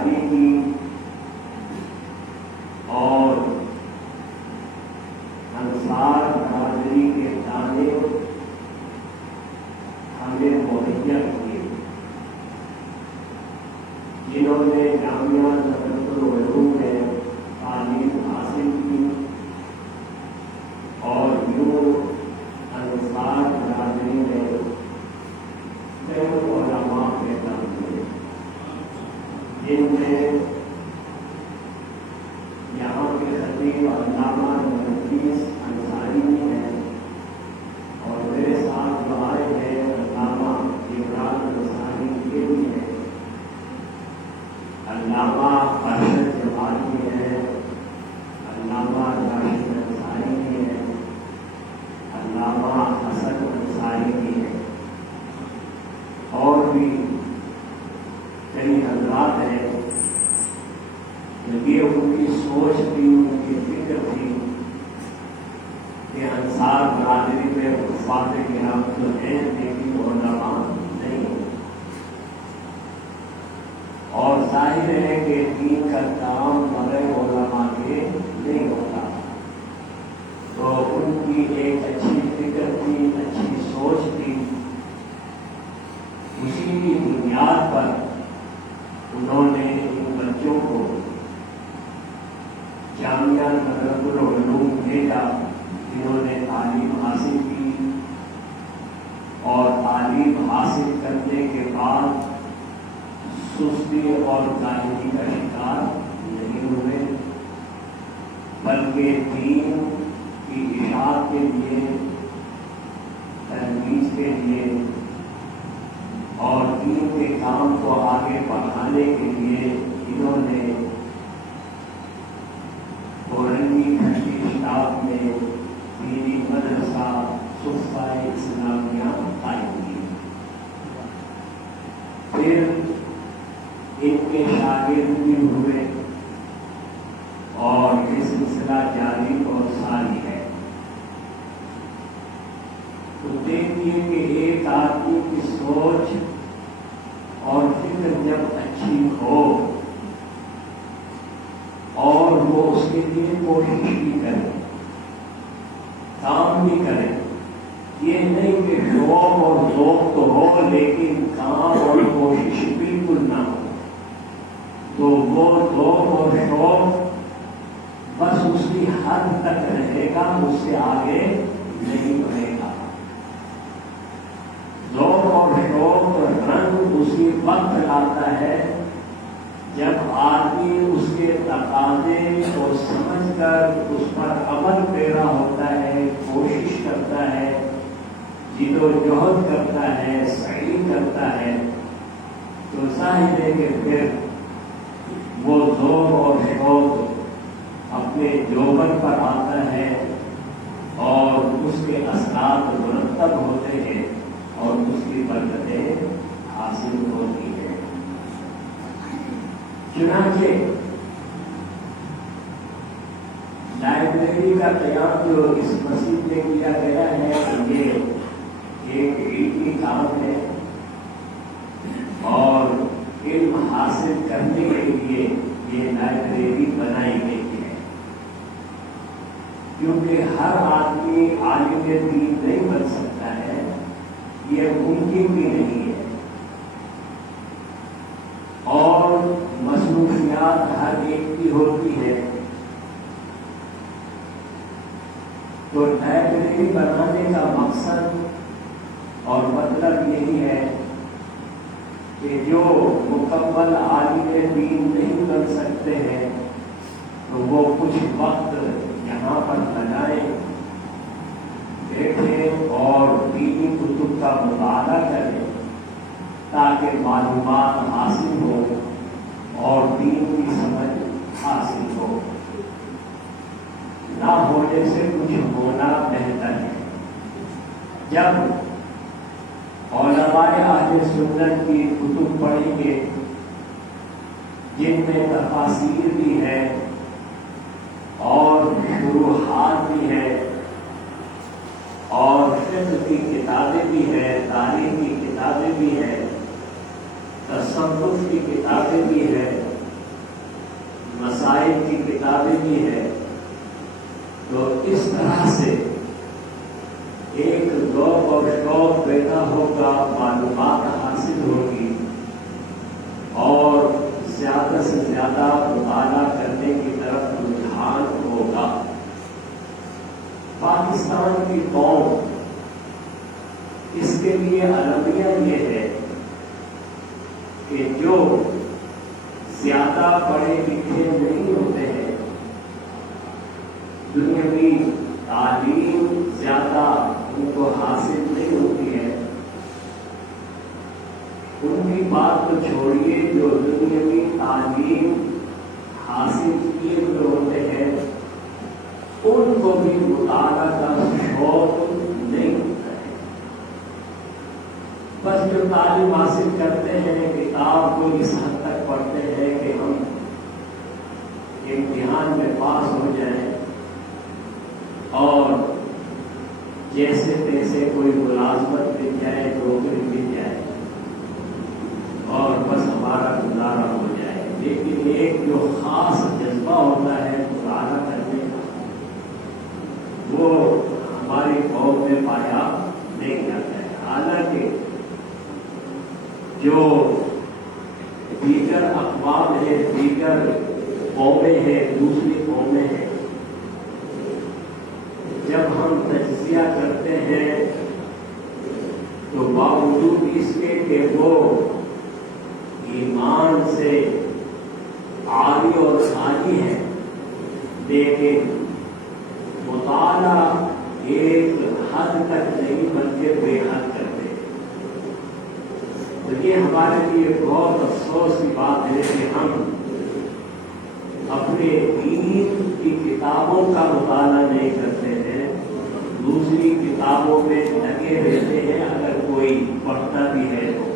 جاری کی اور انصار برادری کے دانے ہمیں مہیا کیے، جنہوں نے جامعہ نظرۃ العلوم میں تعلیم حاصل کی اور یوں انصار برادری میں کئی علماء پیدا ہوئے، جن میں یہاں کے خطیب علامہ نفیس انصاری ہیں، اور میرے ساتھ جو آئے ہیں علامہ عمران انصاری یہ بھی ہیں، علامہ ارشد جمال بھی ہیں، علامہ راشد انصاری بھی ہیں، علامہ حسن انصاری بھی ہیں، اور بھی کئی حضرات ہیں۔ یہ ان کی سوچ تھی، ان کی فکر تھی کہ انصار برادری میں وفات کرام جو ہیں لیکن علماء نہیں ہو، اور ظاہر ہے کہ دین کا کام بغیر علماء کے نہیں ہوتا، تو ان کی ایک اچھی فکر تھی، اچھی سوچ تھی، اسی کی بنیاد پر انہوں نے ان بچوں کو جامعہ نظرۃ العلوم بھیجا، جنہوں نے تعلیم حاصل کی، اور تعلیم حاصل کرنے کے بعد سستی اور کاہلی کا شکار نہیں ہوئے، بلکہ دین کی اشاعت کے لیے، ترویج کے لیے اور دین کے کام کو آگے بڑھانے کے لیے انہوں نے گورنگی کھنڈی شتاب میں دینی مدرسہ صفہ اسلامیہ قائم کی۔ پھر ان کے شاگرد بھی ہوئے اور یہ سلسلہ جاری اور ساری ہے۔ تو دیکھیے کہ ایک آدمی کی سوچ اور فکر جب اچھی ہو اور وہ اس کے لیے کوشش بھی کرے، کام بھی کرے، یہ نہیں کہ شوق اور ذوق تو ہو لیکن کام اور کوشش بالکل نہ ہو، تو وہ ذوق اور شوق بس اس کی حد تک رہے گا، اس سے آگے نہیں بڑھے گا۔ ذوق اور شوق رنگ اسی وقت لاتا ہے جب آدمی اس کے تقاضے کو سمجھ کر اس پر عمل پیرا ہوتا ہے، کوشش کرتا ہے، جد و جہد کرتا ہے، سعی کرتا ہے، تو ظاہر ہے کہ پھر وہ ذوق اور شوق اپنے جوبن پر آتا ہے اور اس کے اثرات مرتب ہوتے ہیں اور اس کی برکتیں حاصل ہوتی ہیں۔ چنانچہ لائبریری کا قیام جو اس مسجد میں کیا گیا ہے یہ ایک علمی کام ہے، اور علم حاصل کرنے کے لیے یہ لائبریری بنائی گئی ہے، کیونکہ ہر آدمی عالم دین نہیں بن سکتا ہے، یہ ممکن بھی نہیں ہے، اور مصروفیات ہر ایک کی ہوتی ہے۔ تو لائبریری بنانے کا مقصد اور مطلب یہی ہے کہ جو مکمل عالم دین نہیں بن سکتے ہیں تو وہ کچھ وقت یہاں پر لگائیں، بیٹھیں اور دینی کتب کا مطالعہ کریں تاکہ معلومات حاصل ہو اور دین کی سمجھ حاصل ہو۔ نہ ہونے سے کچھ ہونا بہتر ہے۔ جب علماء اہل سنت کی کتب پڑھیں گے جن میں تفاسیر بھی ہے اور شروحات بھی ہے اور فقہ کی کتابیں بھی ہیں، تاریخ کی کتابیں بھی ہیں، تصوف کی کتابیں بھی ہیں، کتابیں بھی ہیں، تو اس طرح سے ایک ذوق اور شوق پیدا ہوگا، معلومات حاصل ہوگی اور زیادہ سے زیادہ مطالعہ کرنے کی طرف رجحان ہوگا۔ پاکستان کی قوم اس کے لیے المیہ یہ ہے کہ جو زیادہ پڑھے لکھے نہیں ہوتے ہیں، دنیاوی تعلیم زیادہ ان کو حاصل نہیں ہوتی ہے، ان کی بات تو چھوڑیے، جو دنیاوی تعلیم حاصل کیے ہوئے ہوتے ہیں ان کو بھی مطالعہ کا شوق نہیں ہوتا ہے۔ بس جو تعلیم حاصل کرتے ہیں کتاب کو اس حد تک پڑھتے ہیں کہ ہم امتحان میں پاس ہو جائیں اور جیسے تیسے کوئی ملازمت مل جائے، نوکری مل جائے اور بس ہمارا گزارا ہو جائے، لیکن ایک جو خاص جذبہ ہوتا ہے مطالعہ کرنے کا، وہ ہماری قوم میں پایا نہیں جاتا ہے۔ حالانکہ جو دیگر اقوام ہے، دیگر قومیں ہیں، دوسری قومیں ہیں، جب ہم تجزیہ کرتے ہیں تو باوجود اس کے کہ وہ ایمان سے عاری اور خالی ہے، لیکن مطالعہ ایک حد تک نہیں بلکہ بے حد کرتے۔ تو یہ ہمارے لیے بہت افسوس کی بات ہے کہ ہم اپنے دین کی کتابوں کا مطالعہ نہیں کرتے ہیں، دوسری کتابوں میں لگے رہتے ہیں۔ اگر کوئی پڑھتا بھی ہے تو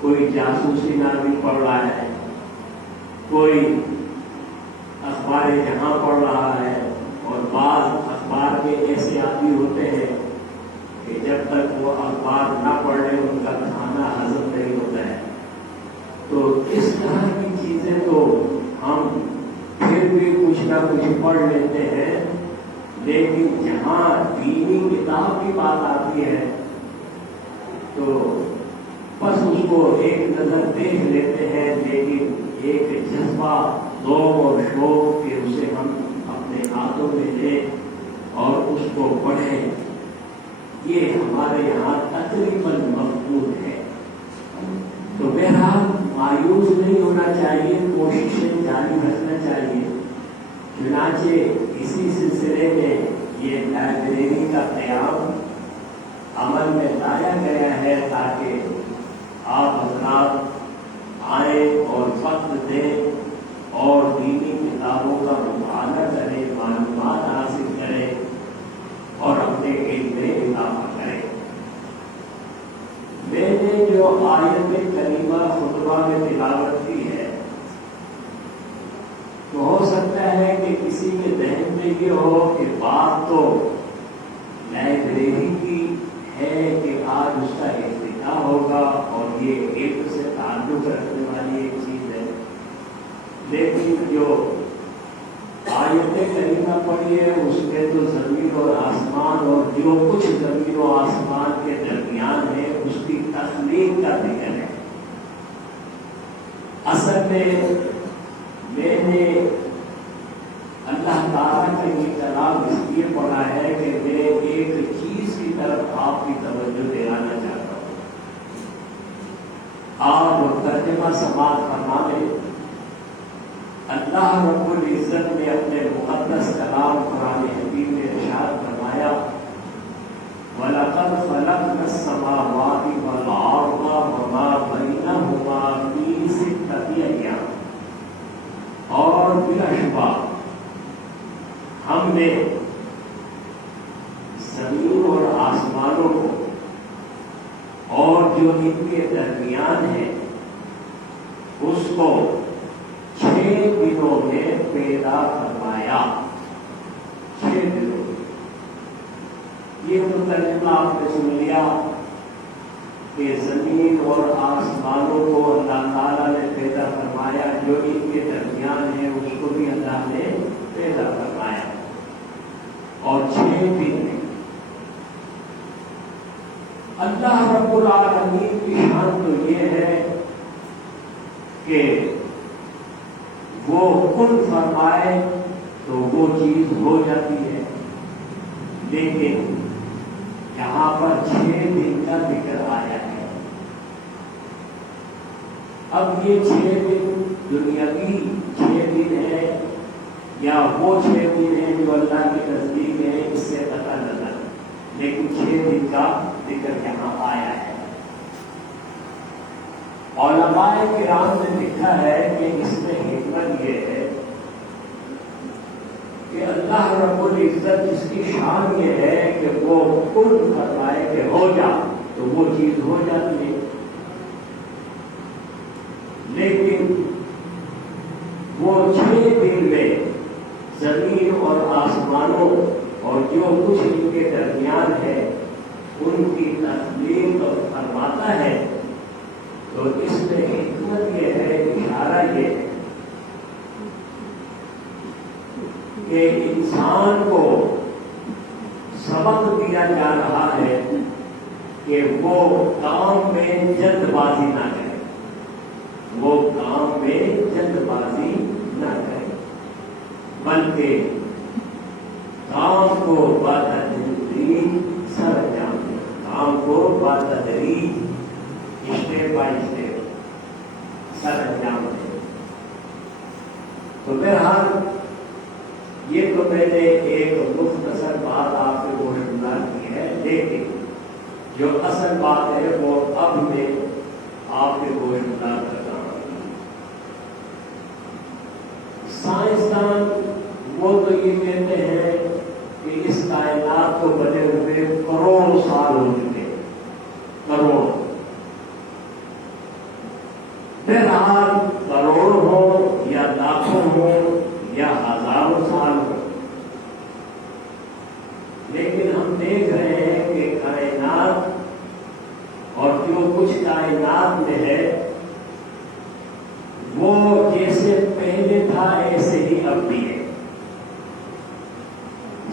کوئی جاسوسی نامی پڑھ رہا ہے، کوئی اخبار جہاں پڑھ رہا ہے، اور بعض اخبار کے ایسے آدمی ہوتے ہیں کہ جب تک وہ اخبار نہ پڑھ لیں ان کا کھانا ہضم نہیں ہوتا ہے۔ تو اس طرح کی چیزیں تو ہم پھر بھی کچھ نہ کچھ پڑھ لیتے ہیں، لیکن جہاں دینی کتاب کی بات آتی ہے تو بس اس کو ایک نظر دیکھ لیتے ہیں، لیکن ایک جذبہ، ذوق اور شوق کہ اسے ہم اپنے ہاتھوں میں لیں اور اس کو پڑھیں، یہ ہمارے یہاں تقریباً مقبول ہے۔ تو بہرحال مایوس نہیں ہونا چاہیے، کوششیں جاری رکھنا چاہیے۔ چنانچہ اسی سلسلے میں یہ لائبریری کا قیام عمل میں لایا گیا ہے تاکہ آپ حضرات آئیں اور وقت دیں اور دینی کتابوں کا مطالعہ کریں، معلومات حاصل کریں اور اپنے علم میں اضافہ کریں۔ میں نے جو آیت کریمہ خطبہ میں تلاوت کی ہے، تو ہو سکتا ہے کہ کسی کے ذہن میں یہ ہو کہ بات تو لائبریری کی ہے کہ آج اس کا افتتاح ہوگا اور یہ علم سے تعلق رکھنے والی ایک چیز ہے، لیکن جو آیت کریمہ پڑھی ہے اس میں تو زمین اور آسمان اور جو کچھ زمین و آسمان کے درمیان ہے اس کی تخلیق کا ذکر ہے۔ اصل میں نے اللہ تعالیٰ کا یہ کلام اس لیے پڑھا ہے کہ میں ایک چیز کی طرف آپ کی توجہ دلانا چاہتا ہوں۔ آپ ترجمہ سماعت فرما لیں۔ اللہ رب العزت نے اپنے مقدس کلام قرآن حکیم میں ارشاد فرمایا، وَلَقَدْ خَلَقْنَا السَّمَاوَاتِ وَالْأَرْضَ وَمَا بَيْنَهُمَا فِي سِتَّةِ أَيَّامٍ، اور بلا شبہ ہم نے زمین اور آسمانوں کو اور جو ان کے درمیان ہے اس کو 6 دنوں میں پیدا فرمایا۔ 6 دنوں یہ تو ترجمہ آپ نے سن لیا کہ زمین اور آسمانوں کو اللہ تعالیٰ نے پیدا فرمایا، جو ان کے درمیان ہے اس کو بھی اللہ نے پیدا فرمایا، اور 6 دن میں اللہ رب العالمین کی شان تو یہ ہے کہ وہ کن فرمائے تو وہ چیز ہو جاتی ہے، لیکن یہاں پر 6 دن کا ذکر آیا ہے۔ اب یہ 6 دن دنیاوی 6 دن ہے یا وہ 6 دن ہے جو اللہ کے نزدیک ہے، اس سے پتہ نہ لگا، لیکن 6 دن کا ذکر یہاں آیا ہے۔ علماء کرام نے لکھا ہے کہ اس میں حکمت یہ ہے کہ اللہ رب العزت جس کی شان یہ ہے کہ وہ کن فرمائے کہ ہو جا تو وہ چیز ہو جاتی ہے، لیکن وہ 6 دن میں زمین اور آسمانوں اور جو کچھ ان کے درمیان ہے ان کی تخلیق فرماتا ہے، تو اس میں حکمت یہ ہے، اشارہ یہ ہے کہ انسان کو سبق دیا جا رہا ہے کہ وہ کام میں جلد بازی نہ کرے، وہ کام میں جلد بازی نہ کرے، بلکہ کام کو بتدریج سر انجام دے، کام کو بتدریج اسٹیپ بائی اسٹیپ سر انجام دے۔ تو بہرحال یہ تو میں نے ایک مختصر بات آپ سے گزار کی ہے، لیکن جو اصل بات ہے وہ اب میں آپ کے گزار کرتا ہوں۔ سائنسدان وہ تو یہ کہتے ہیں کہ اس کائنات کو بنے ہوئے کروڑ سال ہو چکے، کروڑ، بہرحال کروڑ ہو یا لاکھوں ہو یا ہزاروں سال ہو، لیکن ہم دیکھ رہے ہیں کہ کائنات اور جو کچھ کائنات میں ہے وہ جیسے پہلے تھا ایسے ہی اب بھی ہے،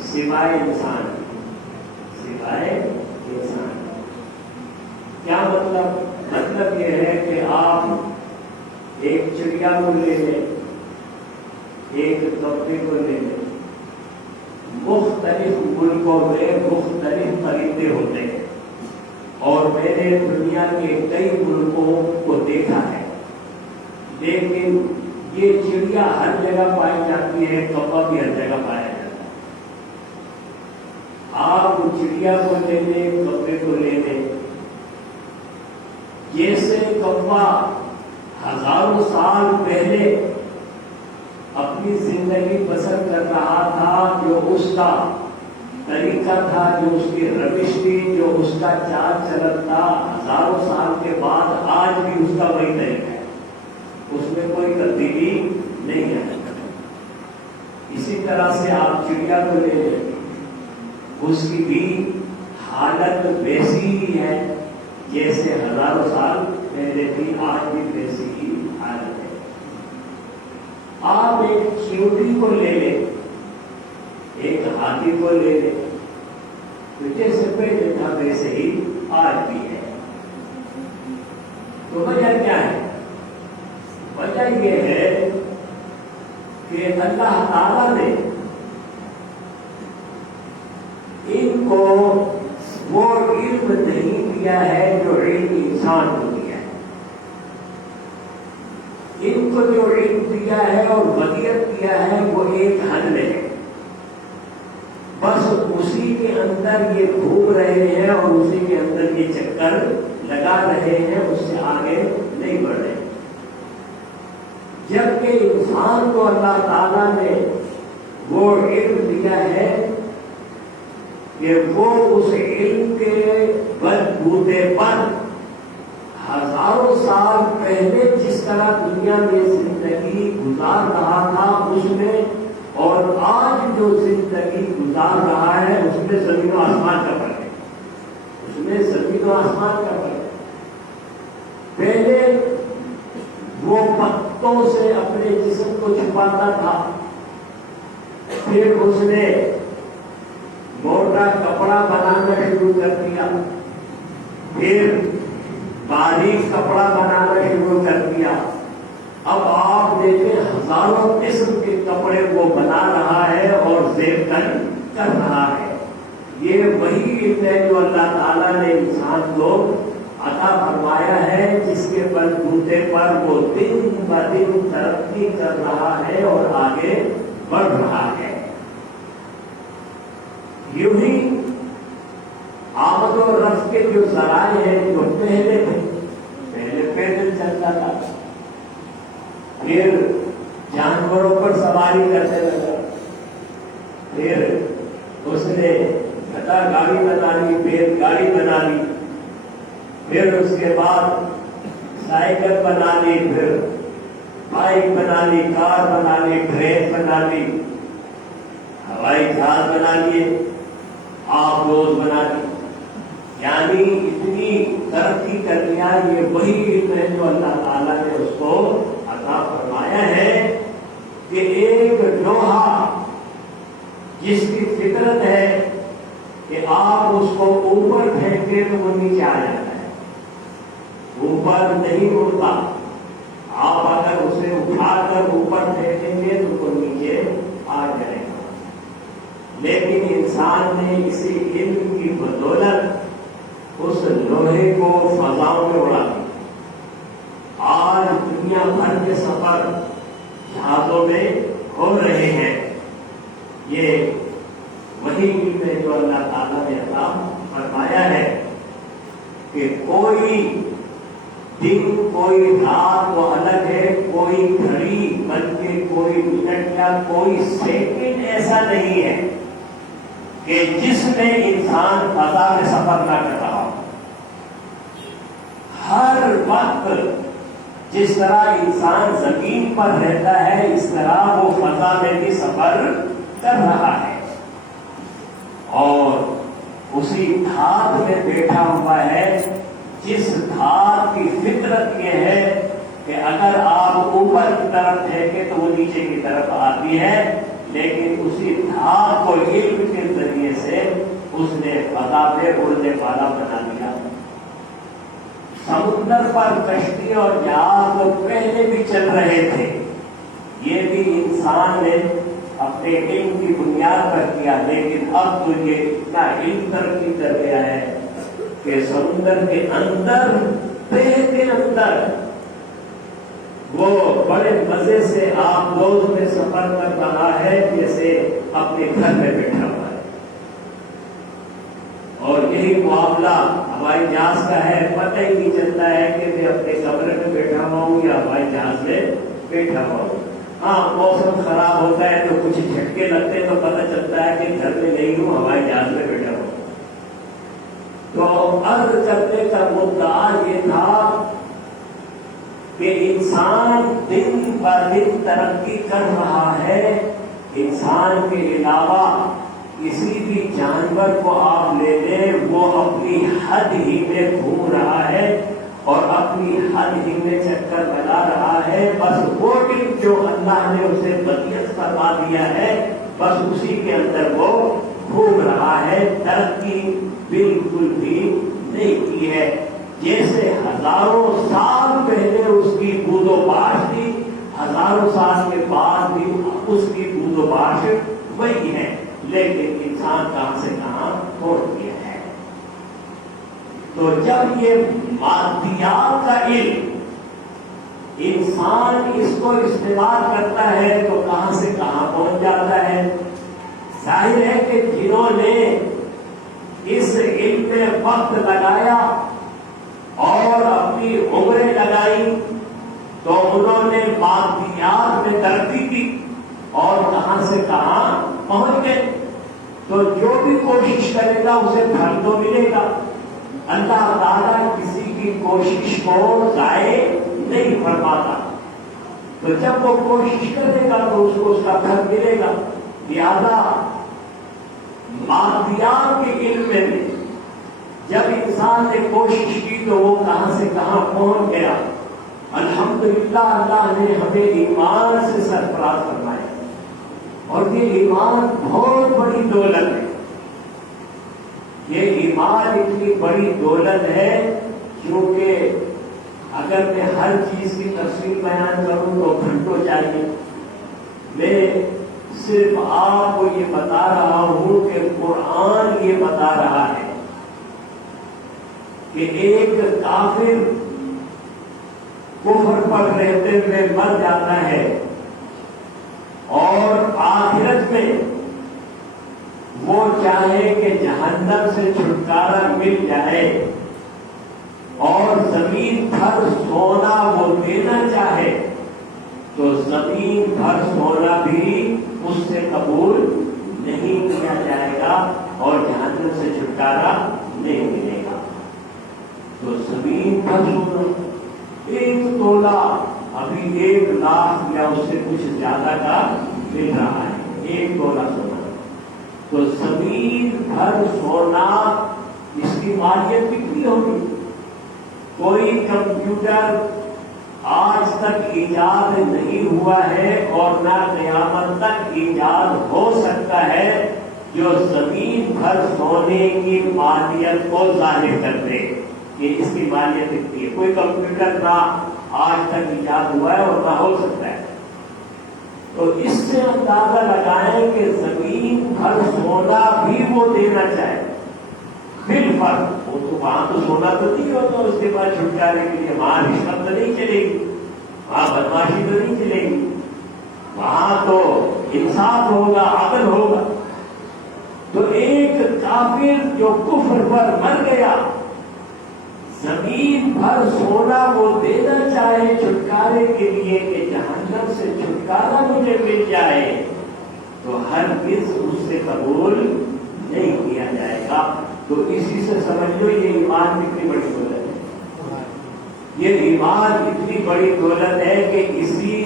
سوائے انسان، سوائے انسان۔ کیا مطلب؟ مطلب یہ ہے کہ آپ ایک چڑیا کو لے لیں، ایک کبے کو لے لیں، مختلف ملکوں میں مختلف پرندے ہوتے ہیں، اور میں نے دنیا کے کئی ملکوں کو دیکھا ہے، لیکن یہ چڑیا ہر جگہ پائی جاتی ہے، کبا بھی ہر جگہ پایا جاتا ہے۔ آپ چڑیا کو لے لیں، کبے کو لے لیں، جیسے کبا ہزاروں سال پہلے اپنی زندگی بسر کر رہا تھا، جو اس کا طریقہ تھا، جو اس کی روش تھی، جو اس کا چال چلن تھا، ہزاروں سال کے بعد آج بھی اس کا وہی طریقہ ہے، اس میں کوئی تبدیلی نہیں ہے۔ اسی طرح سے آپ چڑیا کو لے لیں، اس کی بھی حالت ویسی ہی ہے جیسے ہزاروں سال پہلے تھی، آج بھی ویسی ہی حالت ہے۔ آپ ایک چیونٹی کو لے لیں، ایک ہاتھی کو لے لیں، تو جیسے پہلے تھا ویسے ہی آج بھی ہے۔ تو وجہ کیا ہے؟ وجہ یہ ہے کہ اللہ تعالیٰ نے ان کو وہ علم نہیں دیا ہے جو علم انسان کو دیا ہے، ان کو جو علم دیا ہے اور ودیت دیا ہے وہ ایک حد میں ہے، بس اسی کے اندر یہ گھوم رہے ہیں اور اسی کے اندر یہ چکر لگا رہے ہیں، اس سے آگے نہیں بڑھ رہے۔ جبکہ انسان کو اللہ تعالیٰ نے وہ علم دیا ہے کہ وہ اس علم کے بلبوتے پر ہزاروں سال پہلے جس طرح دنیا میں زندگی گزار رہا تھا اس میں، اور آج جو زندگی گزار رہا ہے اس میں زمین و آسمان کا فرق ہے، اس میں زمین و آسمان کا فرق ہے۔ پہلے وہ ہفتوں سے اپنے جسم کو چھپاتا تھا، پھر اس نے موٹا کپڑا بنانا شروع کر دیا، پھر باریک کپڑا بنانا شروع کر دیا۔ اب آپ دیکھیں ہزاروں قسم کے کپڑے وہ بنا رہا ہے اور زیب کر رہا ہے۔ یہ وہی علم ہے جو اللہ تعالیٰ نے انسان کو عطا فرمایا ہے، جس کے بلبوتے پر وہ دن بہ دن ترقی کر رہا ہے اور آگے بڑھ رہا ہے۔ یوں ہی آمد و رفت کے جو ذرائع ہیں جو پہلے پیدل چلتا تھا، پھر جانوروں پر سواری کرنے لگا، پھر اس نے گھڑا گاڑی بنا لی، بیل گاڑی بنا لی، پھر اس کے بعد سائیکل بنا لی، پھر بائک بنا لی، کار بنا لی، ٹرین بنا لی، ہوائی جہاز بنا لیے، آبدوز بنا لی، یعنی اتنی ترقی کر لیا۔ یہ وہی علم ہے جو اللہ تعالیٰ نے اس کو عطا فرمایا ہے کہ ایک لوہا جس کی فطرت ہے کہ آپ اس کو اوپر پھینکیں تو وہ نیچے آ جاتا ہے، اوپر نہیں اڑتا۔ آپ اگر اسے اٹھا کر اوپر پھینکیں گے تو وہ نیچے آ جائے گا، لیکن انسان نے اسی علم کی بدولت اس لوہے کو فضاؤں میں اڑا دیا۔ آج دنیا بھر کے سفر جہازوں میں ہو رہے ہیں۔ یہ وہی علم ہے جو اللہ تعالیٰ نے عطا فرمایا ہے کہ کوئی دن کوئی رات وہ الگ ہے، کوئی گھڑی بلکہ کوئی منٹ یا کوئی سیکنڈ ایسا نہیں ہے کہ جس میں انسان فضا میں سفر نہ کر رہا ہو۔ ہر وقت جس طرح انسان زمین پر رہتا ہے اس طرح وہ فضا میں بھی سفر کر رہا ہے، اور اسی دھات میں بیٹھا ہوا ہے جس دھات کی فطرت یہ ہے کہ اگر آپ اوپر کی طرف پھینکیں تو وہ نیچے کی طرف آتی ہے، لیکن اسی دھات کو علم کے ذریعے سے اس نے فضا پہ اڑنے والا بنا دیا۔ سمندر پر کشتی اور جہاز تو پہلے بھی چل رہے تھے، یہ بھی انسان نے اپنے علم کی بنیاد پر کیا، لیکن اب تو یہ اتنا علم ترقی کر گیا ہے کہ سمندر کے اندر تہ کے اندر وہ بڑے مزے سے آپ روز میں سفر کر رہا ہے جیسے اپنے گھر میں بیٹھا ہوا ہے۔ اور یہی معاملہ ہوائی جہاز کا ہے، پتہ ہی نہیں چلتا ہے کہ میں اپنے کمرے میں بیٹھا ہوا ہوں یا ہوائی جہاز میں بیٹھا ہوا ہوں۔ ہاں موسم خراب ہوتا ہے تو کچھ جھٹکے لگتے ہیں تو پتہ چلتا ہے کہ گھر میں نہیں ہوں، ہوائی جہاز میں بیٹھا ہوں۔ تو عرض کرنے کا مدعا یہ تھا کہ انسان دن بہ دن ترقی کر رہا ہے۔ انسان کے علاوہ کسی بھی جانور کو آپ لے لیں وہ اپنی حد ہی میں گھوم رہا ہے اور اپنی حد ہی میں چکر لگا رہا ہے، بس وہ علم جو اللہ نے اسے بقیت فرما دیا ہے بس اسی کے اندر وہ گھوم رہا ہے، ترقی بالکل بھی نہیں کی ہے۔ جیسے ہزاروں سال پہلے اس کی بود و باش تھی، ہزاروں سال کے بعد بھی اس کی بود و باش وہی ہے، لیکن انسان کہاں سے کہاں پہنچ گیا ہے۔ تو جب یہ مادیات کا علم انسان اس کو استعمال کرتا ہے تو کہاں سے کہاں پہنچ جاتا ہے۔ ظاہر ہے کہ جنہوں نے اس علم میں وقت لگایا اور اپنی عمریں لگائی تو انہوں نے مادیات میں ترقی کی اور کہاں سے کہاں پہنچ گئے۔ تو جو بھی کوشش کرے گا اسے پھل تو ملے گا۔ اللہ تعالیٰ کسی کی کوشش کو ضائع نہیں فرماتا، تو جب وہ کوشش کرے گا تو اس کو اس کا پھل ملے گا۔ لہذا مادیات کے علم میں جب انسان نے کوشش کی تو وہ کہاں سے کہاں پہنچ گیا۔ الحمدللہ اللہ نے ہمیں ایمان سے سرفراز فرمایا، اور یہ ایمان بہت بڑی دولت ہے۔ یہ ایمان اتنی بڑی دولت ہے کیونکہ اگر میں ہر چیز کی تفصیل بیان کروں تو گھنٹوں چاہیے۔ میں صرف آپ کو یہ بتا رہا ہوں کہ قرآن یہ بتا رہا ہے کہ ایک کافر کفر پر رہتے ہوئے مر جاتا ہے اور آخرت میں وہ چاہے کہ جہنم سے چھٹکارا مل جائے اور زمین بھر سونا وہ دینا چاہے تو زمین بھر سونا بھی اس سے قبول نہیں کیا جائے گا اور جہنم سے چھٹکارا نہیں ملے گا۔ تو زمین بھر سونا، 1 تولہ ابھی 1 لاکھ یا اس سے کچھ زیادہ کا مل رہا ہے، 1 تولہ سونا۔ تو زمین بھر سونا، اس کی مالیت کتنی ہوگی؟ کوئی کمپیوٹر آج تک ایجاد نہیں ہوا ہے اور نہ قیامت تک ایجاد ہو سکتا ہے جو زمین بھر سونے کی مالیت کو ظاہر کر دے کہ اس کی مالیت کتنی ہے۔ کوئی کمپیوٹر نہ آج تک ایجاد ہوا ہے اور نہ ہو سکتا ہے۔ تو اس سے اندازہ لگائیں کہ زمین بھر سونا بھی وہ دینا چاہے، بالفرض وہ تو وہاں تو سونا تو نہیں ہوتا، اس کے بعد چھٹکارے کے لیے وہاں رشوت تو نہیں چلے گی، وہاں بدماشی تو نہیں چلے گی، وہاں تو انصاف ہوگا، عدل ہوگا۔ تو ایک کافر جو کفر پر مر گیا، زمین بھر سونا وہ دینا چاہے چھٹکارے کے لیے کہ جہنم سے چھٹکارا مجھے مل جائے، تو ہرگز اس سے قبول نہیں کیا جائے گا۔ تو اسی سے سمجھ لو یہ ایمان کتنی بڑی دولت ہے۔ یہ ایمان اتنی بڑی دولت ہے کہ اسی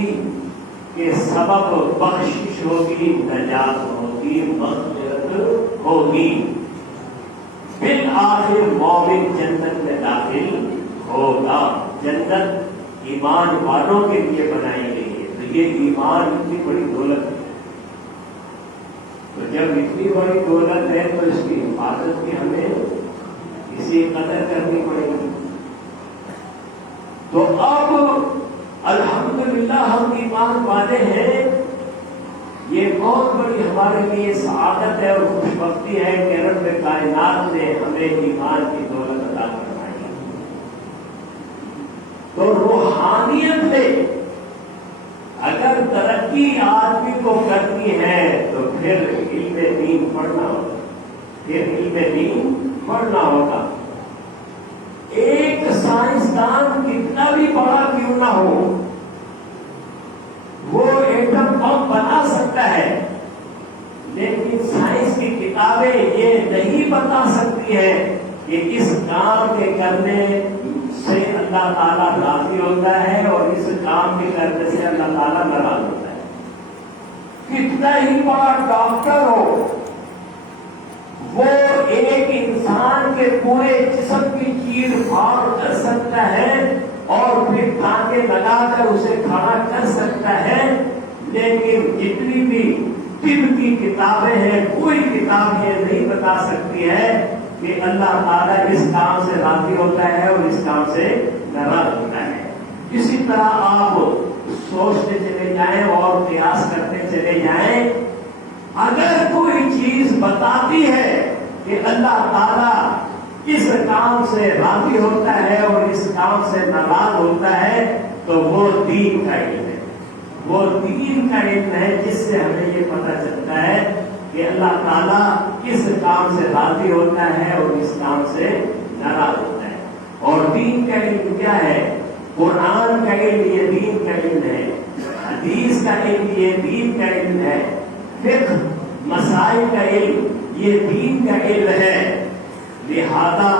کے سبب بخشش ہوگی، نجات ہوگی، مغفرت ہوگی، بالآخر مومن جنت میں داخل ہوگا۔ جنت ایمان والوں کے لیے بنائی گئی ہے۔ تو یہ ایمان اتنی بڑی دولت ہے۔ تو جب اتنی بڑی دولت ہے تو اس کی حفاظت کی ہمیں اسی قدر کرنی پڑے گی۔ تو اب الحمدللہ ہم ایمان والے ہیں، یہ بہت بڑی ہمارے لیے سعادت ہے اور خوش بختی ہے کہ رب کائنات نے ہمیں ایمان کی دولت عطا فرمائی۔ تو روحانیت میں اگر ترقی آدمی کو کرنی ہے تو پھر علم دین پڑھنا ہوگا، پڑھنا ہوگا۔ ایک سائنسدان کتنا بھی بڑا کیوں نہ ہو، وہ ایٹم بم بنا سکتا ہے، لیکن سائنس کی کتابیں یہ نہیں بتا سکتی ہیں کہ اس کام کے کرنے سے اللہ تعالیٰ راضی ہوتا ہے اور اس کام کے کرنے سے اللہ تعالیٰ ناراض ہوتا ہے۔ کتنا ہی بڑا ڈاکٹر ہو، وہ ایک انسان کے پورے جسم کی چیر پھاڑ کر سکتا ہے اور پھر ٹانگیں لگا کر اسے کھڑا کر سکتا ہے، لیکن جتنی بھی طب کی کتابیں ہیں کوئی کتاب یہ نہیں بتا سکتی ہے کہ اللہ تعالیٰ اس کام سے راضی ہوتا ہے اور اس کام سے ناراض ہوتا ہے۔ اسی طرح آپ سوچتے چلے جائیں اور قیاس کرتے چلے جائیں، اگر کوئی چیز بتاتی ہے کہ اللہ تعالیٰ اس کام سے راضی ہوتا ہے اور اس کام سے ناراض ہوتا ہے تو وہ دین کا علم ہے، وہ دین کا علم ہے جس سے ہمیں یہ پتہ چلتا ہے کہ اللہ تعالیٰ کس کام سے راضی ہوتا ہے اور اس کام سے ناراض ہوتا ہے۔ اور دین کا علم کیا ہے؟ قرآن کا علم یہ دین کا علم ہے، حدیث کا علم یہ دین کا علم ہے، فقہ مسائل کا علم یہ دین کا علم ہے۔ لہذا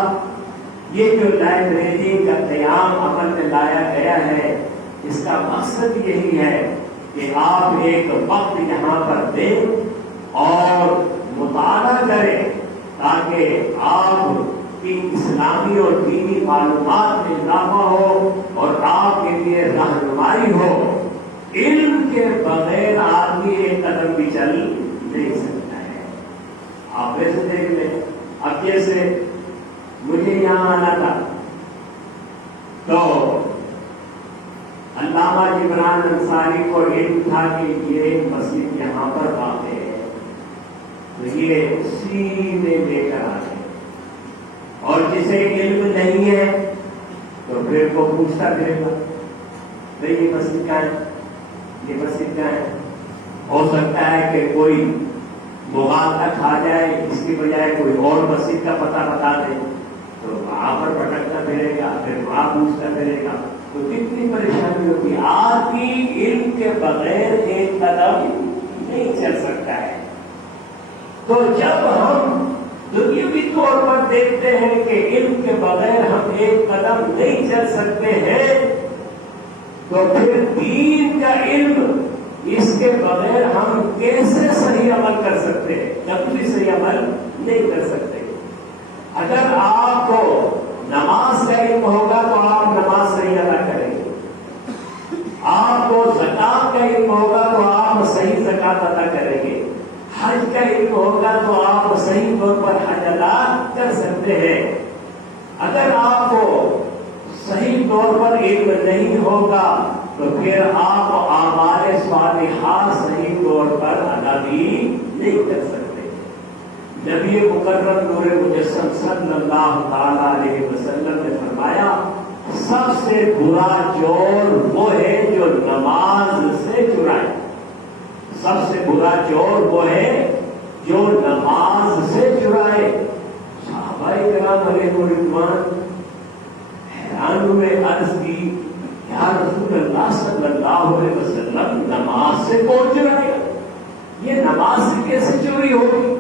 یہ جو لائبریری کا قیام عمل میں لایا گیا ہے، اس کا مقصد یہی ہے کہ آپ ایک وقت یہاں پر دیں اور مطالعہ کریں تاکہ آپ کی اسلامی اور دینی معلومات میں اضافہ ہو اور آپ کے لیے رہنمائی ہو، علم کے بغیر آدمی ایک قدم بھی چل نہیں سکتا ہے۔ آپ ویسے دیکھ لیں، اب جیسے مجھے یہاں آنا تھا تو علامہ جبران انصاری کو علم تھا کہ یہ مسجد یہاں پر واقع ہے، تو یہ سیدھے لے کر آ گئے، اور جسے علم نہیں ہے تو پھر کو پوچھتا پھرے گا بھائی یہ مسجد کہاں ہے، یہ مسجد کہاں ہے۔ ہو سکتا ہے کہ کوئی مغالطہ کھا جائے، اس کی بجائے کوئی اور مسجد کا پتہ بتا دے تو وہاں پر بھٹکتا پھرے گا، پھر وہاں پوچھتا پھرے گا، تو کتنی پریشانی ہوتی۔ آدمی علم کے بغیر ایک قدم نہیں چل سکتا ہے۔ تو جب ہم دنیاوی طور پر دیکھتے ہیں کہ علم کے بغیر ہم ایک قدم نہیں چل سکتے ہیں، تو پھر دین کا علم، اس کے بغیر ہم کیسے صحیح عمل کر سکتے ہیں؟ کبھی صحیح عمل نہیں کر سکتے۔ اگر آپ کو نماز کا علم ہوگا تو آپ نماز صحیح ادا کریں گے، آپ کو زکات کا علم ہوگا تو آپ صحیح زکات ادا کریں گے، حج کا علم ہوگا تو آپ صحیح طور پر حج ادا کر سکتے ہیں۔ اگر آپ کو صحیح طور پر علم نہیں ہوگا تو پھر آپ اعمال صالحات صحیح طور پر ادا بھی نہیں کر سکتے۔ نبی مکرم نور مجسم صلی اللہ تعالی علیہ وسلم نے فرمایا، سب سے برا چور وہ ہے جو نماز سے چرائے، سب سے برا چور وہ ہے جو نماز سے چرائے۔ صحابہ کرام علیہ رضوان حیران ہوئے، عرض کی یا رسول اللہ صلی اللہ علیہ وسلم، نماز سے کون چرائے گا؟ یہ نماز سے کیسے چوری ہوگی؟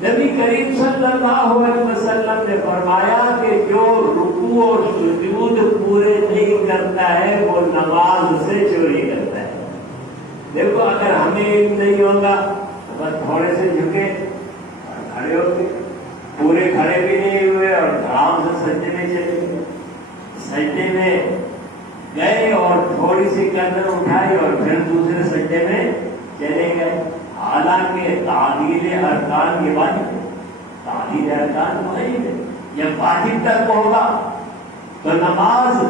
نبی کریم صلی اللہ علیہ وسلم نے فرمایا کہ جو رکوع اور سجود پورے نہیں کرتا ہے وہ نماز سے چوری کرتا ہے۔ دیکھو اگر ہمیں علم نہیں ہوگا بس تھوڑے سے جھکے کھڑے ہو گئے، پورے کھڑے بھی نہیں ہوئے اور آرام سے سجدے میں چلے گئے، سجدے میں گئے اور تھوڑی سی گردن اٹھائی اور پھر دوسرے سجدے میں چلے گئے۔ حالانکہ تعدیل ارکان یہ واجب ہے، تعدیل ارکان واجب ہے۔ جب واجب تک ہوگا تو نماز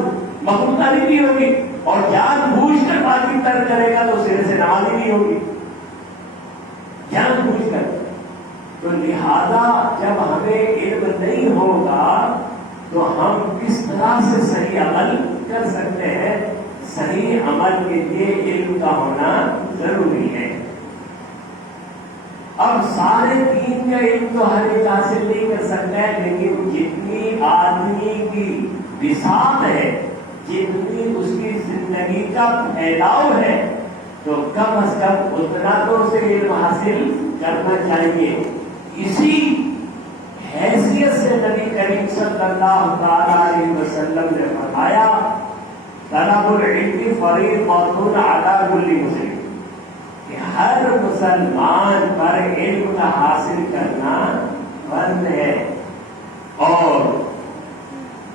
مقبول نہیں ہوگی، اور جان بوجھ کر واجب ترک کرے گا تو سرے سے نماز ہی نہیں ہوگی، جان بوجھ کر۔ تو لہذا جب ہمیں علم نہیں ہوگا تو ہم کس طرح سے صحیح عمل کر سکتے ہیں؟ صحیح عمل کے لیے علم کا ہونا ضروری ہے۔ اب سارے دین کا علم تو ہر ایک حاصل نہیں کر سکتا ہے، لیکن جتنی آدمی کی بساط ہے، جتنی اس کی زندگی کا پھیلاؤ ہے، تو کم از کم اتنا تو اسے علم حاصل کرنا چاہیے۔ اسی حیثیت سے نبی کریم صلی اللہ تعالی علیہ وسلم نے فرمایا، طلب العلم فریضۃ علی کل مسلم، کہ ہر مسلمان پر علم کا حاصل کرنا فرض ہے۔ اور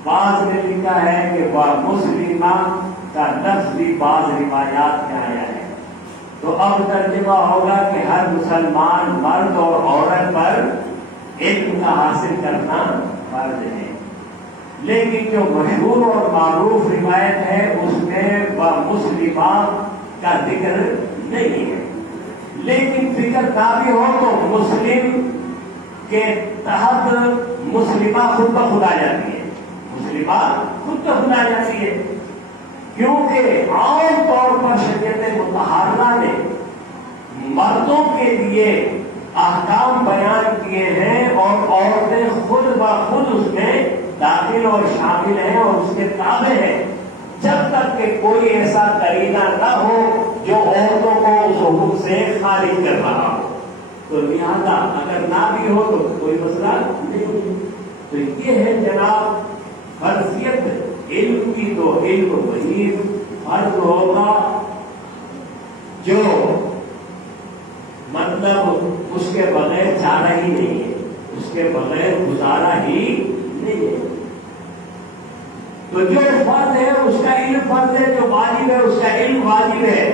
بعض نے لکھا ہے کہ وہ مسلمہ کا لفظ بھی بعض روایات میں آیا ہے، تو اب ترجمہ ہوگا کہ ہر مسلمان مرد اور عورت پر علم کا حاصل کرنا فرض ہے۔ لیکن جو مشہور اور معروف روایت ہے اس میں وہ مسلمہ کا ذکر نہیں ہے، لیکن فکر نہ بھی ہو تو مسلم کے تحت مسلمہ خود بخود آ جاتی ہے، مسلمہ خود بخود آ جاتی ہے، کیونکہ عام طور پر شریعت مطہرہ نے مردوں کے لیے احکام بیان کیے ہیں اور عورتیں خود بخود اس میں داخل اور شامل ہیں اور اس کے تابع ہیں، جب تک کہ کوئی ایسا قرینہ نہ ہو جو عورتوں کو اس حکم سے خارج کر رہا ہو۔ تو لہذا اگر نہ بھی ہو تو کوئی مسئلہ نہیں۔ تو یہ ہے جناب فرضیت علم کی، تو علم وہی فرض ہوگا جو مطلب اس کے بغیر چارہ ہی نہیں ہے، اس کے بغیر گزارا ہی نہیں ہے۔ تو جو فرض ہے اس کا علم فرض ہے، جو واجب ہے اس کا علم واجب ہے،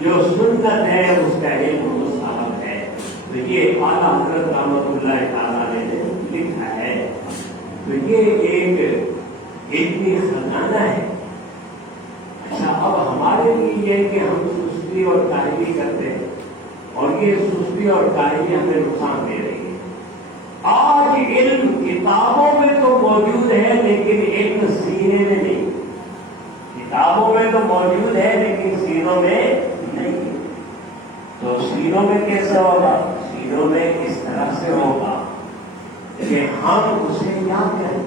جو سنت ہے اس کا علم مستحب ہے۔ تو یہ اعلیٰ حضرت رحمۃ اللہ تعالیٰ نے لکھا ہے۔ تو یہ ایک علمی خزانہ ہے۔ اچھا، اب ہمارے لیے یہ کہ ہم سستی اور کاہلی کرتے ہیں، اور یہ سستی اور کاہلی ہمیں نقصان دے رہی ہے۔ آج علم کتابوں میں تو موجود ہے لیکن علم سینے میں نہیں۔ کتابوں میں تو موجود ہے لیکن سینوں میں نہیں ہے۔ تو سینوں میں کیسے ہوگا؟ سینوں میں اس طرح سے ہوگا کہ ہم اسے یاد کریں،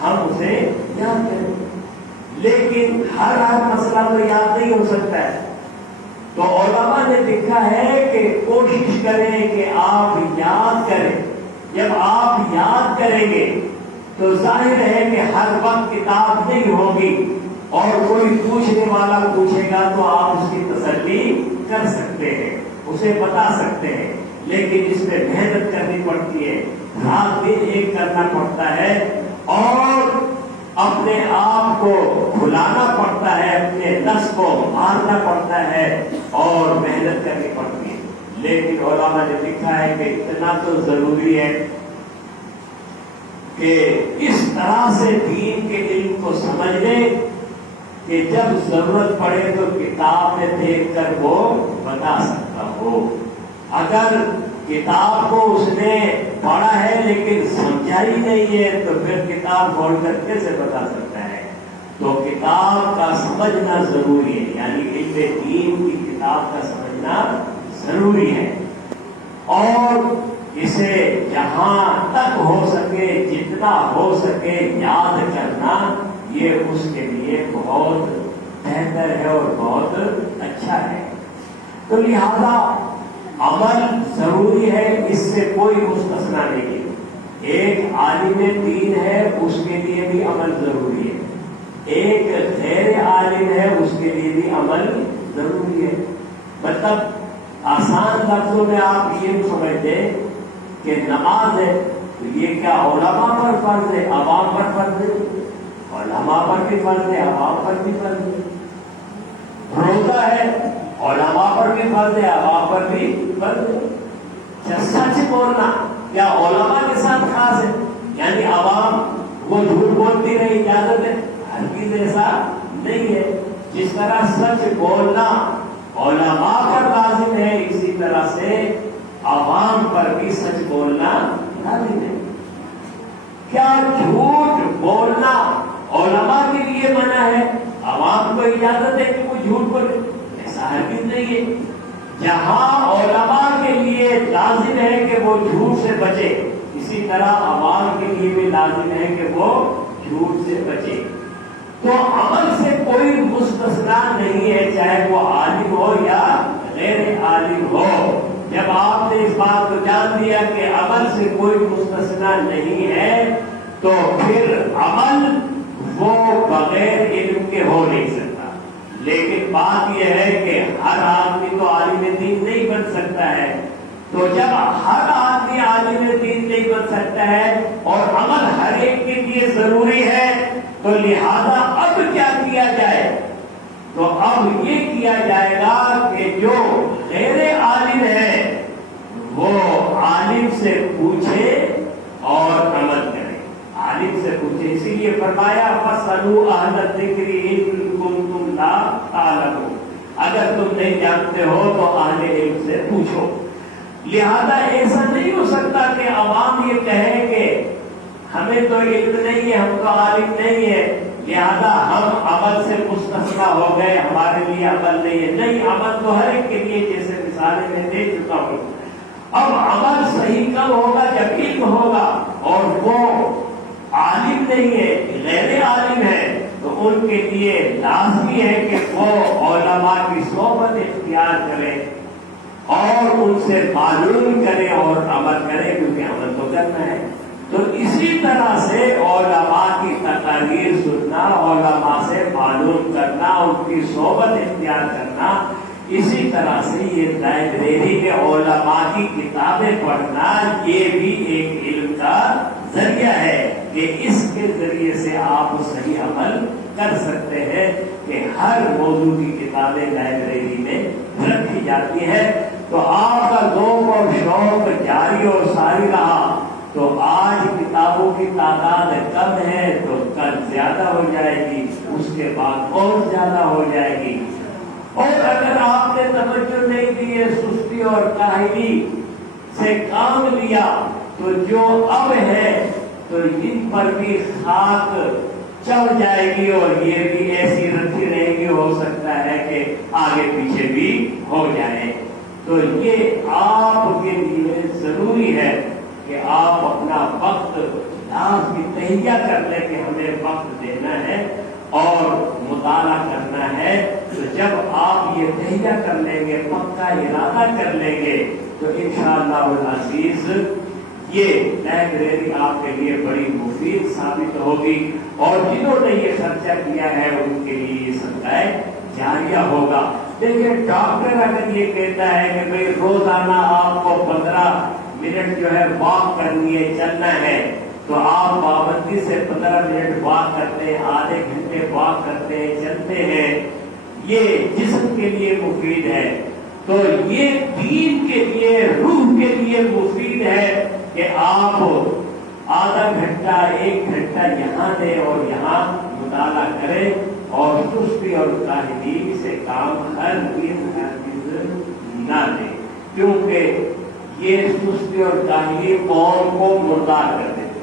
ہم اسے یاد کریں، لیکن ہر مسئلہ تو یاد نہیں ہو سکتا ہے۔ تو علماء نے لکھا ہے کہ کوشش کریں کہ آپ یاد کریں۔ جب آپ یاد کریں گے تو ظاہر ہے کہ ہر وقت کتاب نہیں ہوگی، اور کوئی پوچھنے والا پوچھے گا تو آپ اس کی تسلی کر سکتے ہیں، اسے بتا سکتے ہیں، لیکن اس میں محنت کرنی پڑتی ہے، رات دن ایک کرنا پڑتا ہے، اور اپنے آپ کو کھلانا پڑتا ہے، اپنے نفس کو مارنا پڑتا ہے، اور محنت کرنی پڑتی ہے۔ لیکن علماء نے لکھا ہے کہ اتنا تو ضروری ہے کہ اس طرح سے دین کے علم کو سمجھ لیں کہ جب ضرورت پڑے تو کتاب میں دیکھ کر وہ بتا سکتا ہو۔ اگر کتاب کو اس نے پڑھا ہے لیکن سمجھا ہی نہیں ہے تو پھر کتاب کھول کر کیسے بتا سکتا ہے؟ تو کتاب کا سمجھنا ضروری ہے، یعنی علم دین کی کتاب کا سمجھنا ضروری ہے، اور اسے جہاں تک ہو سکے، جتنا ہو سکے یاد کرنا، یہ اس کے لیے بہت بہتر ہے اور بہت اچھا ہے۔ تو لہذا عمل ضروری ہے، اس سے کوئی مستثنا نہیں ہے۔ ایک عالم دین ہے، اس کے لیے بھی عمل ضروری ہے، ایک غیر عالم ہے، اس کے لیے بھی عمل ضروری ہے۔ مطلب آسان لفظوں میں آپ یہ سمجھتے کہ نماز ہے تو یہ کیا علماء پر فرض ہے، عوام پر فرض ہے؟ علماء پر بھی فرض ہے، عوام پر بھی فرض ہے۔ روزہ ہے، علماء پر بھی فرض ہے، عوام پر بھی فرض ہے۔ سچ بولنا کیا علماء کے ساتھ خاص ہے، یعنی عوام وہ جھوٹ بولتی رہے اجازت ہے؟ ہرگز ایسا نہیں ہے۔ جس طرح سچ بولنا علماء پر لازم ہے، اسی طرح سے عوام پر بھی سچ بولنا لازم ہے۔ کیا جھوٹ بولنا علماء کے لیے منع ہے، عوام کو اجازت ہے کہ وہ جھوٹ بولے؟ ایسا ہرگز نہیں ہے۔ جہاں علماء کے لیے لازم ہے کہ وہ جھوٹ سے بچے، اسی طرح عوام کے لیے بھی لازم ہے کہ وہ جھوٹ سے بچے۔ تو عمل سے کوئی مستثنا نہیں ہے، چاہے وہ عالم ہو یا غیر عالم ہو۔ جب آپ نے اس بات کو جان دیا کہ عمل سے کوئی مستثنا نہیں ہے، تو پھر عمل وہ بغیر علم کے ہو نہیں سکتا۔ لیکن بات یہ ہے کہ ہر آدمی تو عالم دین نہیں بن سکتا ہے۔ تو جب ہر آدمی عالم دین نہیں بن سکتا ہے اور عمل ہر ایک کے لیے ضروری ہے، تو لہذا اب کیا کیا جائے؟ تو اب یہ کیا جائے گا کہ جو غیر عالم ہے وہ عالم سے پوچھے اور عمل کرے، عالم سے پوچھے۔ اسی لیے فرمایا فَاسْأَلُوا أَهْلَ الذِّكْرِ إِن كُنتُمْ لَا تَعْلَمُونَ، اگر تم نہیں جانتے ہو تو اہل علم سے پوچھو۔ لہذا ایسا نہیں ہو سکتا کہ عوام یہ کہے کہ ہمیں تو علم نہیں ہے، ہم تو عالم نہیں ہے، لہذا ہم عمل سے مستثنا ہو گئے، ہمارے لیے عمل نہیں ہے۔ نہیں، عمل تو ہر ایک کے لیے، جیسے مثالیں میں دے چکا ہوں۔ اب عمل صحیح کب ہوگا؟ جب علم ہوگا، اور وہ عالم نہیں ہے، غیر عالم ہے، تو ان کے لیے لازمی ہے کہ وہ علماء کی صحبت اختیار کریں اور ان سے معلوم کریں اور عمل کریں، کیونکہ عمل تو کرنا ہے۔ تو اسی طرح سے علماء کی تقاریر سننا، علماء سے معلوم کرنا، ان کی صحبت اختیار کرنا، اسی طرح سے یہ لائبریری میں علماء کی کتابیں پڑھنا، یہ بھی ایک علم کا ذریعہ ہے۔ کہ اس کے ذریعے سے آپ صحیح عمل کر سکتے ہیں کہ ہر موضوع کی کتابیں لائبریری میں رکھی جاتی ہے. تو آپ کا ذوق اور شوق جاری اور ساری رہا تو آج کتابوں کی تعداد کم ہے تو کل زیادہ ہو جائے گی، اس کے بعد اور زیادہ ہو جائے گی. اور اگر آپ نے توجہ نہیں دی ہے، سستی اور کاہلی سے کام لیا تو جو اب ہے تو ان پر بھی خاک چڑھ جائے گی اور یہ بھی ایسی رکھی رہے گی، ہو سکتا ہے کہ آگے پیچھے بھی ہو جائے. تو یہ آپ کے لیے ضروری ہے کہ آپ اپنا وقت لازمی تہیا کر لیں کہ ہمیں وقت دینا ہے اور مطالعہ کرنا ہے. تو جب آپ یہ تہیا کر لیں گے، پکا ارادہ کر لیں گے تو انشاءاللہ العزیز یہ لائبریری آپ کے لیے بڑی مفید ثابت ہوگی اور جنہوں نے یہ خرچہ کیا ہے ان کے لیے یہ صدقہ جاریہ ہوگا. دیکھیں ڈاکٹر اگر یہ کہتا ہے کہ بھئی روزانہ آپ کو 15 منٹ جو ہے واک کرنی ہے، چلنا ہے، تو آپ پابندی سے 15 منٹ واک کرتے ہیں، آدھے گھنٹے واک کرتے ہیں، چلتے ہیں، یہ جسم کے لیے مفید ہے. تو یہ دین کے لیے، روح کے لیے مفید ہے کہ آپ آدھا گھنٹہ 1 گھنٹہ یہاں دیں اور یہاں مطالعہ کریں اور سستی اور کاہلی سے کام ہرگز نہ لیں، کیونکہ یہ سستی اور کاہلی قوم کو مردار کر دیتے.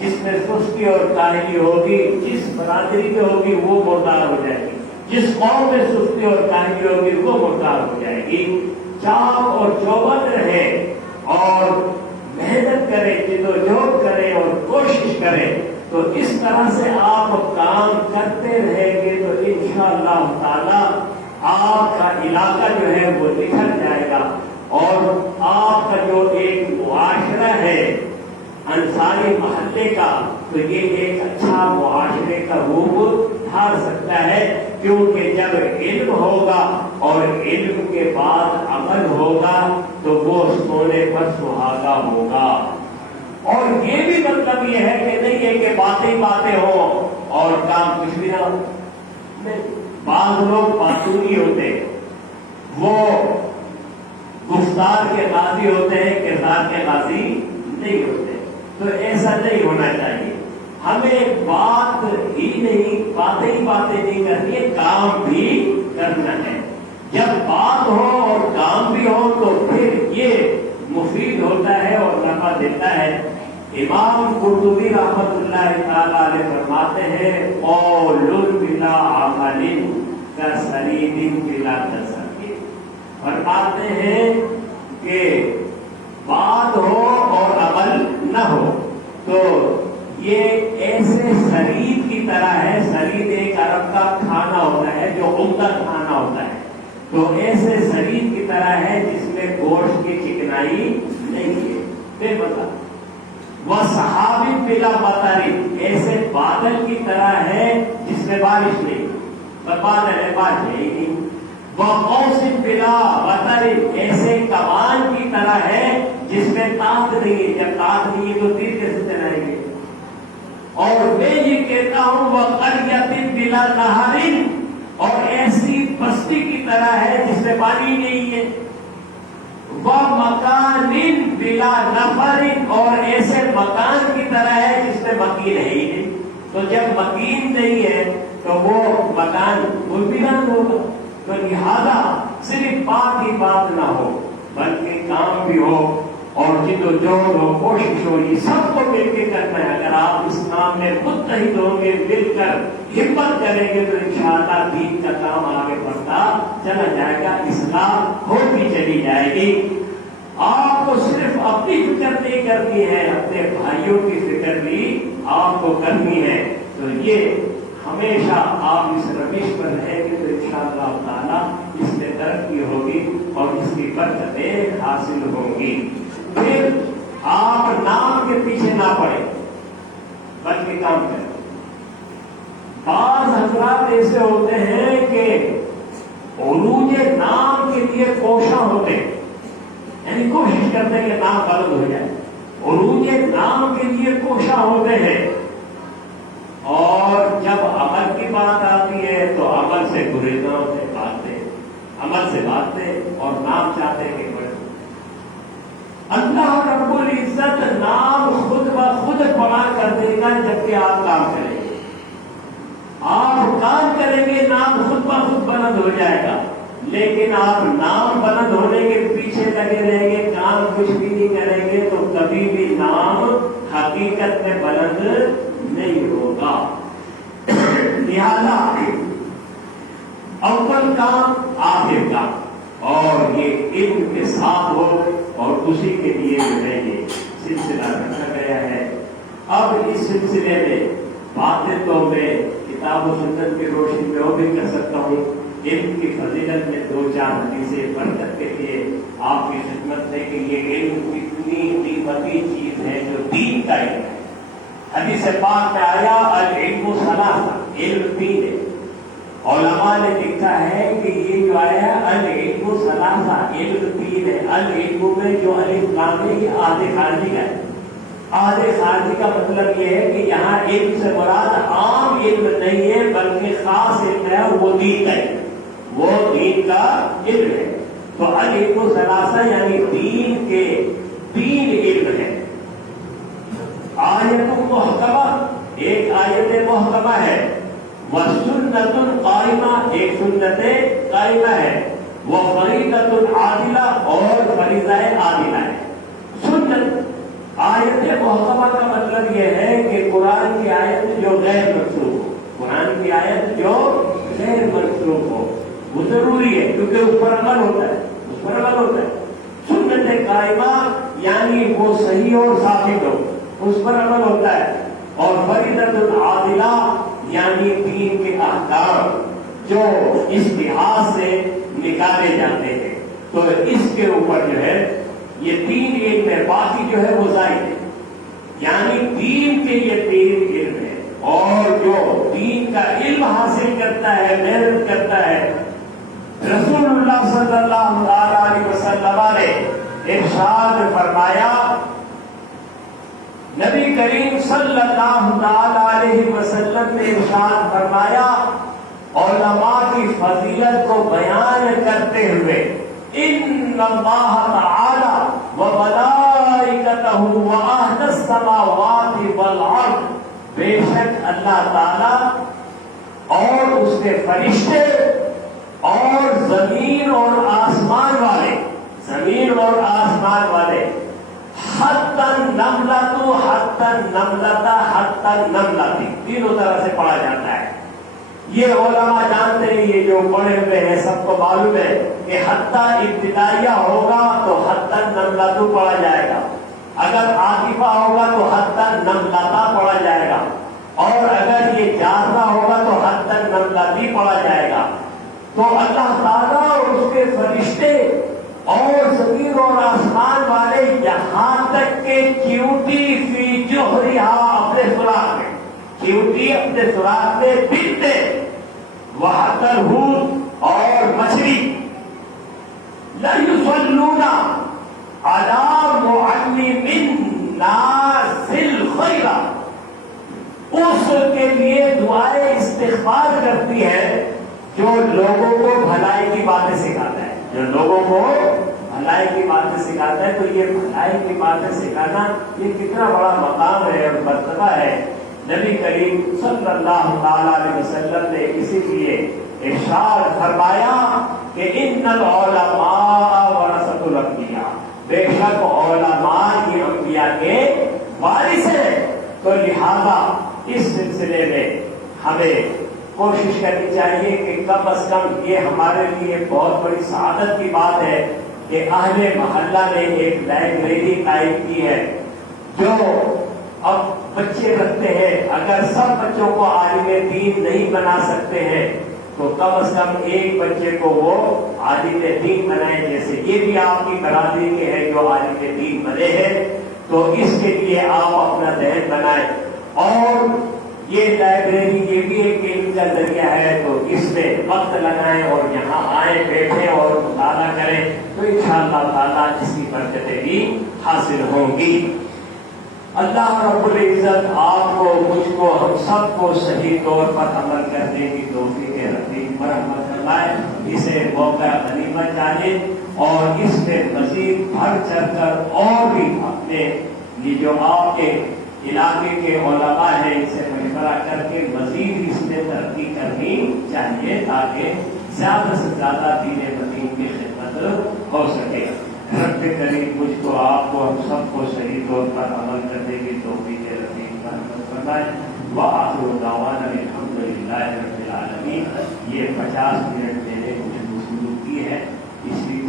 جس میں سستی اور کاہلی ہوگی، جس برادری میں ہوگی وہ مردار ہو جائے گی، جس قوم میں سستی اور کاہلی ہوگی وہ مردار ہو جائے گی. چاق اور چوبند رہے اور محنت کرے، جدوجہد کرے اور کوشش کرے تو اس طرح سے آپ کام کرتے رہیں گے تو انشاءاللہ تعالی آپ کا علاقہ جو ہے وہ نکھر جائے گا اور آپ کا جو ایک معاشرہ ہے انصاری محلے کا تو یہ ایک اچھا معاشرے کا روپ دھار سکتا ہے. کیونکہ جب علم ہوگا اور علم کے بعد عمل ہوگا تو وہ سونے پر سہاگا ہوگا. اور یہ بھی مطلب یہ ہے کہ نہیں ہے کہ باتیں ہوں اور کام کچھ بھی نہ ہو. بعض لوگ باتونی ہوتے ہیں، وہ گفتار کے غازی ہوتے ہیں، کردار کے غازی نہیں ہوتے. تو ایسا نہیں ہونا چاہیے. ہمیں باتیں ہی نہیں کرنی ہے، کام بھی کرنا ہے. جب بات ہو اور کام بھی ہو تو پھر یہ مفید ہوتا ہے اور نفع دیتا ہے. امام قرطبی رحمۃ اللہ تعالی علیہ فرماتے ہیں قول بلا عمل کسرید بلا تصدیق. فرماتے ہیں کہ بات ہو اور عمل نہ ہو تو یہ ایسے سرید کی طرح ہے. سرید ایک عرب کا کھانا ہوتا ہے جو عمدہ کھانا ہوتا ہے. تو ایسے سرید کی طرح ہے جس میں گوشت کی چکنائی نہیں ہے، بے بتا. وہ صحابی بلا مطر، ایسے بادل کی طرح ہے جس میں بارش نہیں، بادل ہے بارش ہے ہی نہیں. وہ قوس بلا مطر، ایسے کمان کی طرح ہے جس میں تاند نہیں ہے. جب تاند نہیں ہے تو تیر کیسے چلائیں گے. اور میں یہ کہتا ہوں وہ قریۃ بلا نہر، اور ایسی بستی کی طرح ہے جس میں پانی نہیں ہے. وہ مکان بلا نفر، اور ایسے مکان کی طرح ہے جس میں مکین ہے ہی نہیں. تو جب مکین نہیں ہے تو وہ مکان ویران ہوگا. تو لہذا صرف بات ہی بات نہ ہو بلکہ کام بھی ہو اور جدوجہد ہو، کوشش ہو. یہ سب کو مل کے کرنا ہے. اگر آپ اس کام میں متحد ہوں گے، مل کر ہمت کریں گے تو انشاءاللہ دین کا کام آگے بڑھتا چلا جائے گا، اصلاح ہوتی چلی جائے گی. آپ کو صرف اپنی فکر نہیں کرنی ہے، اپنے بھائیوں کی فکر بھی آپ کو کرنی ہے. تو یہ ہمیشہ آپ اس روش پر رہیں گے تو انشاءاللہ تعالی اس میں ترقی ہوگی اور اس کی برکتیں حاصل ہوں گی. پھر آپ نام کے پیچھے نہ پڑیں بلکہ کام کریں. بعض حضرات ایسے ہوتے ہیں کہ عروج نام کے لیے کوشاں ہوتے ہیں، یعنی کوشش کرتے ہیں کہ نام غلط ہو جائے. عروج نام کے لیے کوشاں ہوتے ہیں کی بات آتی ہے تو عمل سے گریزاں سے بھاگتے، عمل سے بھاگتے اور نام چاہتے کہ بڑھ۔ اللہ رب العزت نام خود بخود بڑا کر دے گا جبکہ آپ کام کریں گے۔ آپ کام کریں گے نام خود بخود بلند ہو جائے گا، لیکن آپ نام بلند ہونے کے پیچھے لگے رہیں گے، کام کچھ بھی نہیں کریں گے تو کبھی بھی نام حقیقت میں بلند نہیں ہوگا۔ لہذا اول کام آخر کام، اور یہ علم کے ساتھ ہو، اور اسی کے لیے جو ہے یہ سلسلہ رکھا گیا ہے۔ اب اس سلسلے میں باتیں تو میں کتاب و سنت کی روشنی میں وہ بھی کر سکتا ہوں، علم کی فضیلت میں دو چار حدیثیں برکت کے لیے آپ کی خدمت میں کہ یہ علم اتنی قیمتی چیز ہے جو دین کا علم ہے۔ حدیث پاک میں آیا العلم ثلاثہ، علم تین ہے۔ علماء نے لکھا ہے کہ یہ جو آیا العلم ثلاثہ، علم تین ہے۔ العلم میں جو الف لام ہے یہ آدھے خارجی کا ہے۔ آدھے خارجی کا مطلب یہ ہے کہ یہاں علم سے مراد عام علم نہیں ہے بلکہ خاص علم ہے، وہ دین کا علم، وہ دین کا علم ہے۔ تو العلم ثلاثہ یعنی دین کے تین علم ہے۔ آیت محکمہ، ایک آیت محکمہ ہے، وسنت قائمہ، ایک سنت قائمہ ہے، وفریضۃ عادلہ، اور فریضہ عادلہ ہے۔ سنت آیت محکمہ کا مطلب یہ ہے کہ قرآن کی آیت جو غیر منسوخ ہو، قرآن کی آیت جو غیر منسوخ ہو وہ ضروری ہے کیونکہ اس پر عمل ہوتا ہے، اس پر عمل ہوتا ہے۔ سنت قائمہ یعنی وہ صحیح اور ثابت ہو، اس پر عمل ہوتا ہے۔ اور فریضۃ عادلہ یعنی دین کے احکام جو اجتہاد سے نکالے جاتے ہیں، تو اس کے اوپر جو ہے یہ تین علم ہے، باقی جو ہے وہ زائد ہے، یعنی دین کے یہ تین علم ہے۔ اور جو دین کا علم حاصل کرتا ہے، محنت کرتا ہے، رسول اللہ صلی اللہ علیہ وسلم نے ارشاد فرمایا، نبی کریم صلی اللہ علیہ وسلم نے ارشاد فرمایا علماء کی فضیلت کو بیان کرتے ہوئے، ان اللہ تعالی وملائکتہ واہل السماوات والارض، بے شک اللہ تعالی اور اس کے فرشتے اور زمین اور آسمان والے، زمین اور آسمان والے، حتی النملۃ حتی النملۃ حتی النملۃ، تینوں طرح سے پڑھا جاتا ہے۔ یہ علماء جانتے ہیں، یہ جو پڑھے ہوئے ہیں سب کو معلوم ہے کہ حتی ابتدائیہ ہوگا تو حتی النملۃ پڑھا جائے گا، اگر عاطفہ ہوگا تو حتی النملۃ پڑھا جائے گا، اور اگر یہ جازمہ ہوگا تو حتی النملۃ پڑھا جائے گا۔ تو اللہ تعالیٰ اور اس کے فرشتے اور زمین اور آسمان والے یہاں تک کہ چیونٹی فی جوہریہا، اپنے سوراخ میں، چیونٹی اپنے سوراخ میں بنتے، وحتی الحوت اور مچھلی، لَيُصَلُّونَ عَلَى مُعَلِّمِ النَّاسِ الْخَيْرَ، اس کے لیے دعائیں استغفار کرتی ہے جو لوگوں کو بھلائی کی باتیں سکھاتا ہے، جو لوگوں کو بھلائی کی باتیں سکھاتا ہے۔ تو یہ بھلائی کی باتیں سکھانا یہ کتنا بڑا مقام ہے اور مرتبہ ہے۔ نبی کریم صلی اللہ علیہ وسلم نے اسی لیے ارشاد فرمایا کہ ان العلماء ورثۃ الانبیاء، بے شک علماء یہ انبیاء کے وارث ہیں۔ تو لہذا اس سلسلے میں ہمیں کوشش کرنی چاہیے کہ کم از کم یہ ہمارے لیے بہت بڑی سعادت کی بات ہے کہ اہل محلہ نے ایک لائبریری قائم کی ہے جو اب بچے رکھتے ہیں۔ اگر سب بچوں کو عالم دین نہیں بنا سکتے ہیں تو کم از کم ایک بچے کو وہ عالم دین بنائیں، جیسے یہ بھی آپ کی برادری کے ہیں جو عالم دین بنے ہیں، تو اس کے لیے آپ اپنا ذہن بنائیں۔ اور یہ لائبریری یہ بھی ایک علم کا ذریعہ ہے، تو اس میں وقت لگائیں اور یہاں آئیں، بیٹھیں اور مطالعہ کریں، تو انشاءاللہ تعالیٰ اس کی برکتیں بھی حاصل ہوں گی۔ اللہ رب العزت آپ کو مجھ کو ہم سب کو صحیح طور پر عمل کرنے کی توفیق رحیم مرحمت فرمائے، اسے موقع غنیمت جانے اور اس میں مزید بڑھ چڑھ کر اور بھی اپنے یہ جو آپ کے علاقے کے علماء ہیں ان سے مشورہ کر کے مزید اس میں ترقی کرنی چاہیے تاکہ زیادہ سے زیادہ دین مدین کی خدمت ہو سکے۔ رب کریم مجھ کو آپ کو ہم سب کو صحیح طور پر عمل کرنے کی توفیق رحیم مرحمت فرمائے۔ وآخر دعوانا الحمدللہ رب العالمین۔ یہ 50 منٹ میں نے کچھ وصول کی ہے، اس لیے